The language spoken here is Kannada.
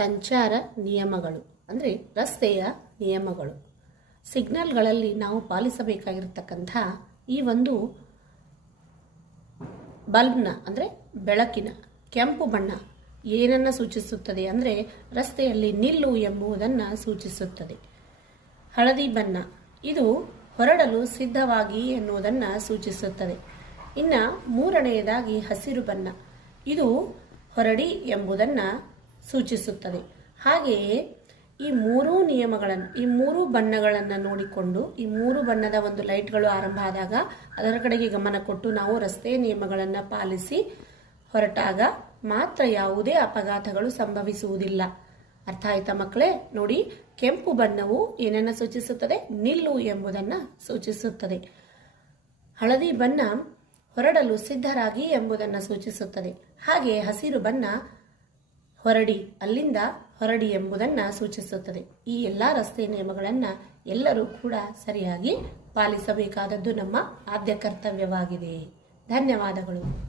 ಸಂಚಾರ ನಿಯಮಗಳು, ಅಂದರೆ ರಸ್ತೆಯ ನಿಯಮಗಳು. ಸಿಗ್ನಲ್ಗಳಲ್ಲಿ ನಾವು ಪಾಲಿಸಬೇಕಾಗಿರ್ತಕ್ಕಂಥ ಈ ಒಂದು ಬಲ್ಬ್ನ, ಅಂದರೆ ಬೆಳಕಿನ ಕೆಂಪು ಬಣ್ಣ ಏನನ್ನು ಸೂಚಿಸುತ್ತದೆ ಅಂದರೆ ರಸ್ತೆಯಲ್ಲಿ ನಿಲ್ಲು ಎಂಬುದನ್ನು ಸೂಚಿಸುತ್ತದೆ. ಹಳದಿ ಬಣ್ಣ, ಇದು ಹೊರಡಲು ಸಿದ್ಧವಾಗಿ ಎನ್ನುವುದನ್ನು ಸೂಚಿಸುತ್ತದೆ. ಇನ್ನು ಮೂರನೆಯದಾಗಿ ಹಸಿರು ಬಣ್ಣ, ಇದು ಹೊರಡಿ ಎಂಬುದನ್ನು ಸೂಚಿಸುತ್ತದೆ. ಹಾಗೆಯೇ ಈ ಮೂರೂ ನಿಯಮಗಳನ್ನು, ಈ ಮೂರು ಬಣ್ಣಗಳನ್ನು ನೋಡಿಕೊಂಡು, ಈ ಮೂರು ಬಣ್ಣದ ಒಂದು ಲೈಟ್ಗಳು ಆರಂಭ ಆದಾಗ ಅದರ ಕಡೆಗೆ ಗಮನ ಕೊಟ್ಟು ನಾವು ರಸ್ತೆ ನಿಯಮಗಳನ್ನು ಪಾಲಿಸಿ ಹೊರಟಾಗ ಮಾತ್ರ ಯಾವುದೇ ಅಪಘಾತಗಳು ಸಂಭವಿಸುವುದಿಲ್ಲ. ಅರ್ಥ ಆಯ್ತಾ ಮಕ್ಕಳೇ? ನೋಡಿ, ಕೆಂಪು ಬಣ್ಣವು ಏನನ್ನು ಸೂಚಿಸುತ್ತದೆ? ನಿಲ್ಲು ಎಂಬುದನ್ನು ಸೂಚಿಸುತ್ತದೆ. ಹಳದಿ ಬಣ್ಣ ಹೊರಡಲು ಸಿದ್ಧರಾಗಿ ಎಂಬುದನ್ನು ಸೂಚಿಸುತ್ತದೆ. ಹಾಗೆ ಹಸಿರು ಬಣ್ಣ ಹೊರಡಿ, ಅಲ್ಲಿಂದ ಹೊರಡಿ ಎಂಬುದನ್ನು ಸೂಚಿಸುತ್ತದೆ. ಈ ಎಲ್ಲ ರಸ್ತೆ ನಿಯಮಗಳನ್ನು ಎಲ್ಲರೂ ಕೂಡ ಸರಿಯಾಗಿ ಪಾಲಿಸಬೇಕಾದದ್ದು ನಮ್ಮ ಆದ್ಯ ಕರ್ತವ್ಯವಾಗಿದೆ. ಧನ್ಯವಾದಗಳು.